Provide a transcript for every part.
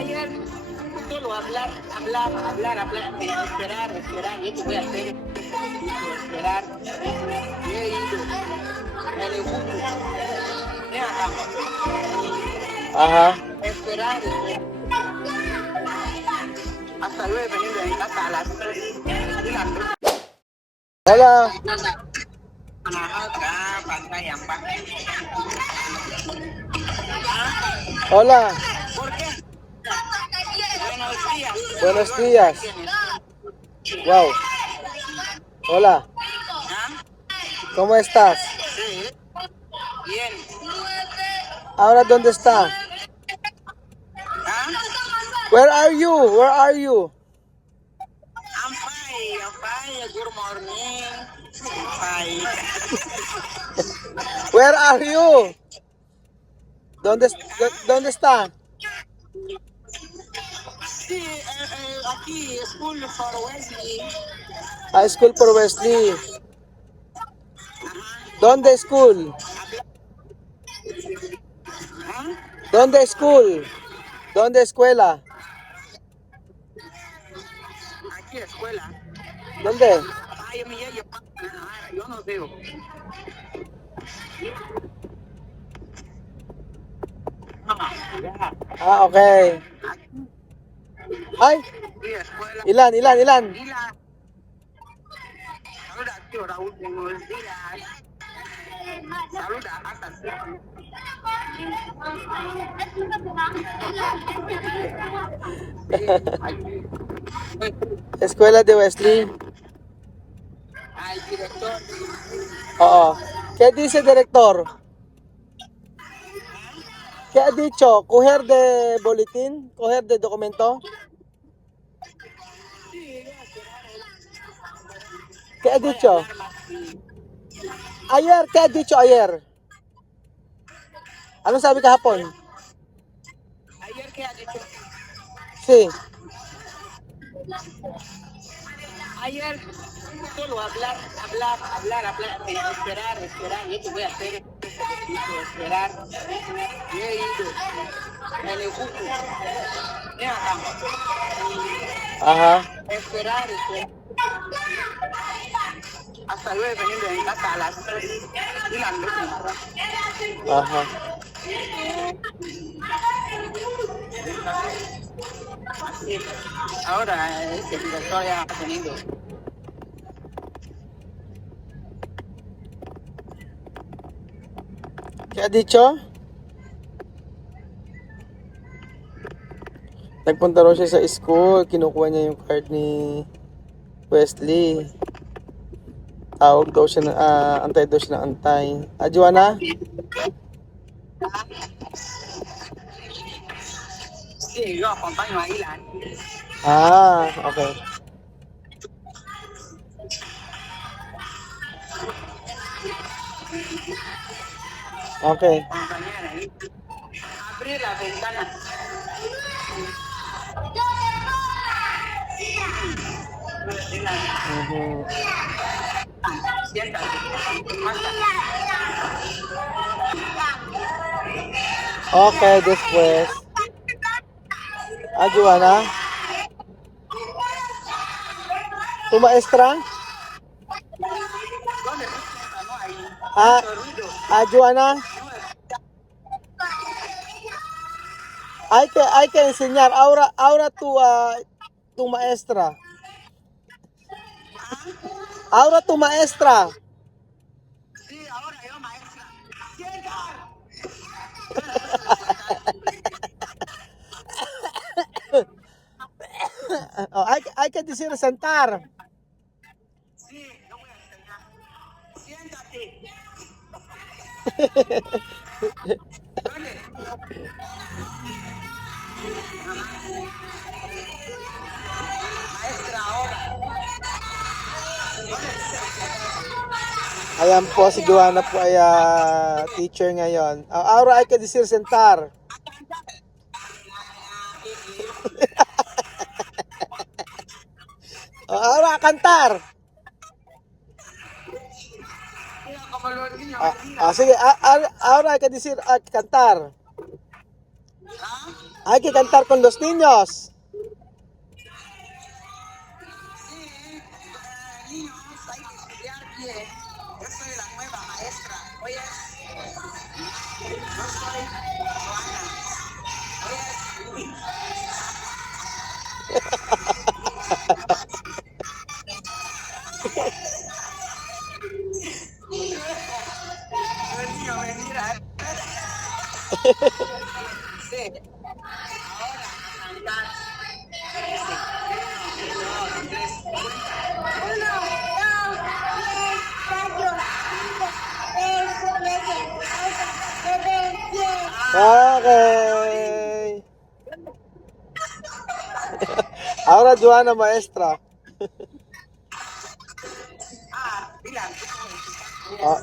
Ayer solo hablar, esperar, y esto voy a hacer, esperar, y he ido, me le gusto, ven acá, Ajá. esperar, hasta luego he venido de mi casa a las 3 y las 3. Hola. Pantalla, Hola. ¿por qué? Buenos días. Buenos días. Wow. Hola. ¿Ah? ¿Cómo estás? Sí. Bien. Ahora, ¿dónde está? ¿Ah? Where are you? Where are you? I'm fine. Good morning. Fine. Where are you? ¿Dónde está? Sí, aquí, School for Wesley. A school for Wesley. ¿Dónde school? ¿Ah? ¿Dónde school? ¿Dónde escuela? Aquí, escuela. ¿Dónde? Ay, yo no veo. Ya. Ah, okay. Ay, Sí, escuela. ilan? Dila. Saluda, tío Raúl. Buenos días. Saluda, hasta siempre. Aquí. Escuela de Wesley. Al director. Oo. ¿Qué dice director? ¿Qué ha dicho? ¿Coger de boletín? ¿Coger de documento? ¿Qué ha Voy a dicho? hablar más. Ayer, ¿qué ha dicho ayer? Ano sabi kahapon? Ayer, ¿qué ha dicho? Sí. Ayer solo hablar, esperar, y esto voy a hacer, esperar, y he ido, me le gusto, ven acá, Aha. esperar, hasta luego he venido de mi casa a las 3 y las 3. Aha. Así, ahora este director ya ha venido. ¿Qué ha dicho? Nagpunta raw siya sa school. Kinukuha niya yung card ni Wesley. Tawag daw siya antay daw siya ng antay. Joanna? Sí, yo acompaño a Ilan. Ah, okay. Okay. Acompañar ahí. Abrir la ventana. Ilan, Mhm. siéntate. Basta. Okay, después. Joanna? Tu maestra? ¿Dónde se sienta? No hay Ah, mucho ruido. Joanna? Hay que enseñar. Ahora tu maestra. Ahora tu maestra. Sí, ahora yo, maestra. ¡Sienta! Oh, hay que decir sentar. Sí, yo voy a enseñar. Siéntate. ¿Dónde? Maestra, ahora. Ayan po, si Joanna po ay teacher ngayon. Ahora hay que decir sentar. Ahora cantar. Mira como los niños, mira. Sige, ahora hay que decir cantar. ¿Ah? Hay que cantar con los niños. Niños, hay que estudiar bien. Yo soy la nueva maestra. Oye, yo soy Joana. Oye, el niño me mira. Sí. Ahora, a cantar. Dice, 1, 2, 3, Okay. Ahora Joana, maestra. mira. Ah,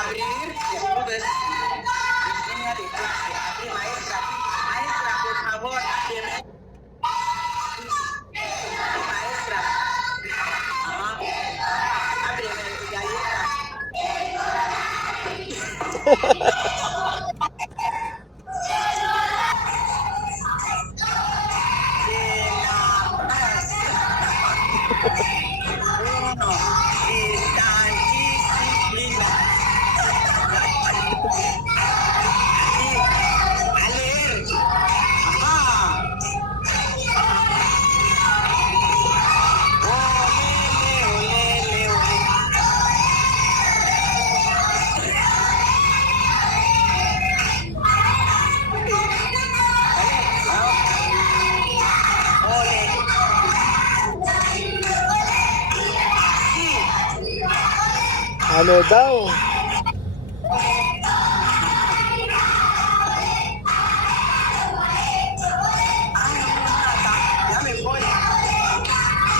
Abrir, después línea de clase. Abrir, maestra. Maestra, por favor, ábreme. Maestra. Ajá. Ábreme, galleta. Uno, está disciplina. A leer. Ajá. Olele, olele, olele. Ole. ano daw? Ya me voy.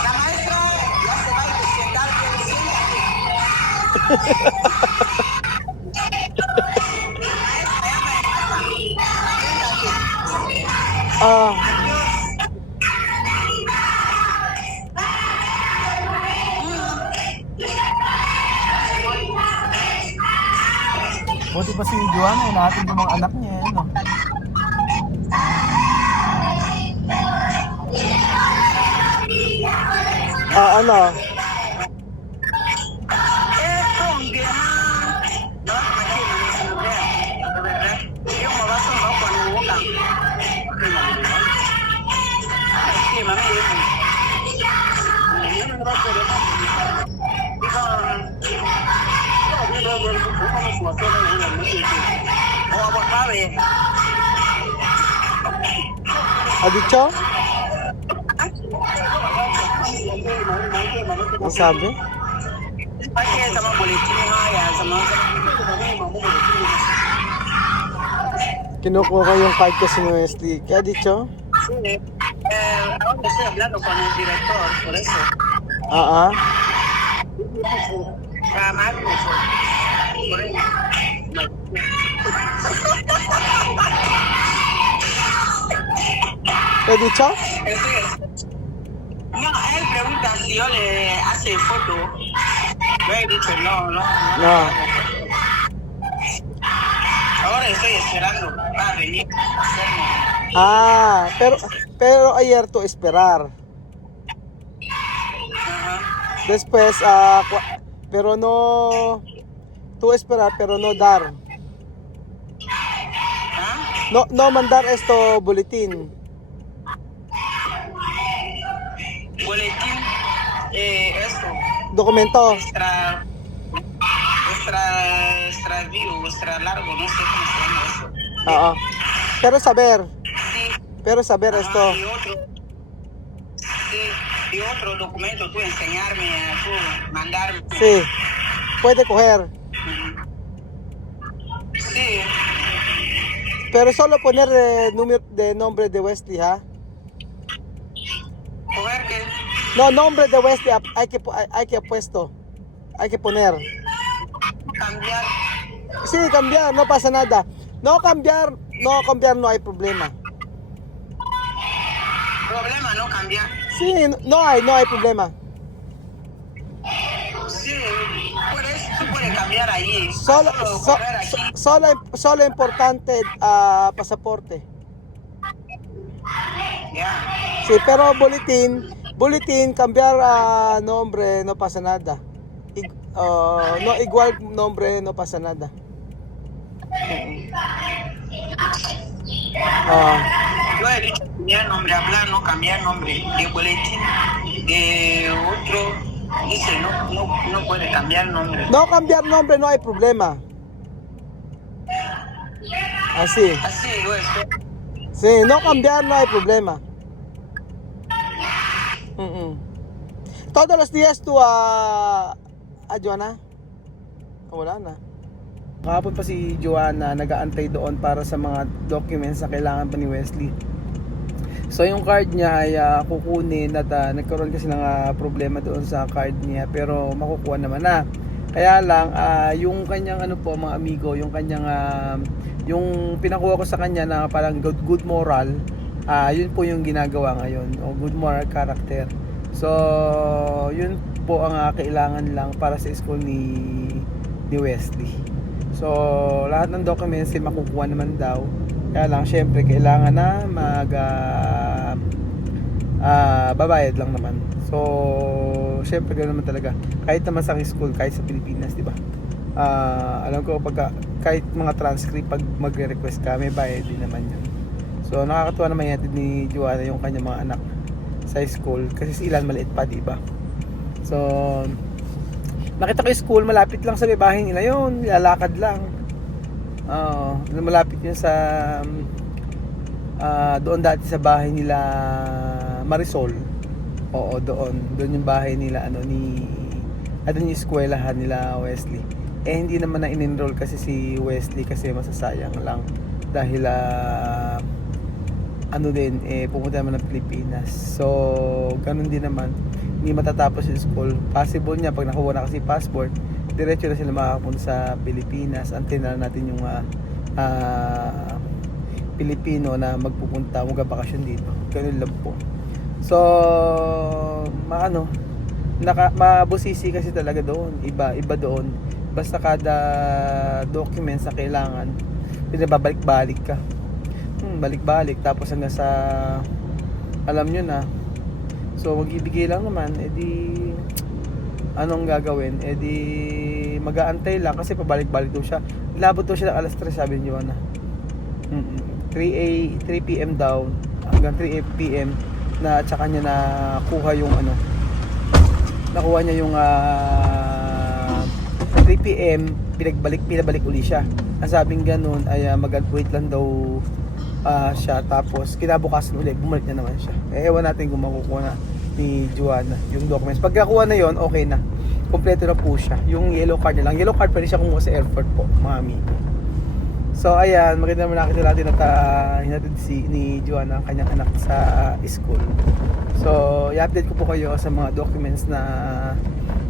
La maestra ya se va a presentar bien. Ah, buti pa si Joana, natin yung mga anak niya, ano? Ah, ano? Ha dicho? Ang sabi? Sama boletin haya, sama Kinukuha ko yung card kasi ni Wesley. Kaya dicho? ahora estoy hablando con el director, por eso. Ah, ah. Marcos, por eso. Kaya dicho? No, él pregunta si yo le hace foto. Yo he dicho no. No. Ahora estoy esperando. Va a venir a hacerme. Ah, pero ayer to esperar. Ajá. Después, pero no, tú esperar, pero no dar. ¿Ah? No mandar esto boletín. Boletín, esto. Documento. Extra largo, no sé cómo se llama eso. Oo. Pero saber. Sí. Pero saber Ajá, esto. y otro documento tú enseñarme, tú mandarme. Sí. Puede coger. Sí. Pero solo poner número de nombre de Wesley, ¿ha? Coger que No, nombre de Wesley hay que puesto. Hay que poner. cambiar. Sí, cambiar, no pasa nada. No cambiar, no hay problema. Problema no cambiar. Sí, no hay problema. Sí, tú puedes puede cambiar allí. Solo, Hazlo so- correr aquí. solo importante pasaporte. Ya. Sí, pero boletín, cambiar nombre, no pasa nada. No, igual nombre, no pasa nada. Yo he dicho cambiar nombre, hablar, no cambiar nombre. De boletín, de otro, dice, no puede cambiar nombre. No cambiar nombre, no hay problema. Así. Así, güey. Sí, no cambiar, no hay problema. Todos los días tú Joanna? Wala na. Kahapon pa si Joanna nag-aantay doon para sa mga documents na kailangan pa ni Wesley. So yung card niya ay kukunin at nagkaroon kasi ng problema doon sa card niya, pero makukuha naman na. Kaya lang yung kanyang mga amigo, yung kanyang yung pinakuha ko sa kanya na parang good moral, yun po yung ginagawa ngayon, o good moral character. So yun po ang kailangan lang para sa school ni Wesley. So lahat ng documents ay makukuha naman daw. Kaya lang syempre kailangan na babayad lang naman. So syempre ganoon naman talaga. Kahit naman sa school, kahit sa Pilipinas, di ba? Alam ko kahit mga transcript pag magre-request ka, may bayad din naman yun. So nakakatuwa naman yan ni Joanna yung kanyang mga anak sa school kasi si Ilan maliit pa, di ba? So nakita ko yung school malapit lang sa bahay nila yun, lalakad lang. Malapit yun sa doon dati sa bahay nila Marisol. Oo, doon yung bahay nila doon yung eskwelahan nila Wesley. Hindi naman na in-enroll kasi si Wesley kasi masasayang lang dahil pumunta naman ng Pilipinas. So ganun din naman, hindi matatapos yung school. Possible niya pag nakuha na kasi passport, diretso na sila makakapunta sa Pilipinas. Antin na natin yung Pilipino na magpupunta, magbakasyon dito. Ganun lang po. So mabusisi kasi talaga doon. Iba doon. Basta kada documents na kailangan, pinababalik-balik ka. Balik-balik tapos hanggang sa alam nyo na. So magbibigay lang naman, anong gagawin? Mag-aantay lang kasi pabalik-balik daw siya. Labot daw siya ng alas 3, sabi niyo na. 3 PM daw hanggang 3 PM na tsaka niya nakuha yung nakuha niya yung 3 PM pinabalik uli siya. Ang sabing ganun ay mag-wait lang daw siya, tapos kinabukasan ulit bumalik na naman siya. Ewan natin kung makukuha na ni Joanna yung documents. Pagkakuha na yon, okay na, kompleto na po siya. Yung yellow card na lang, yellow card pa rin siya kumuha sa airport po, mga amigo. So ayan, maganda naman nakita natin at hinatid ni Joanna ang kanyang anak sa school. So i-update ko po kayo sa mga documents na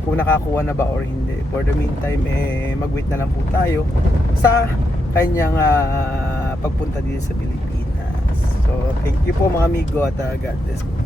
kung nakakuha na ba or hindi. For the meantime, mag-wait na lang po tayo sa kanyang pagpunta dito sa Pilipinas. So thank you po mga amigo at God bless po.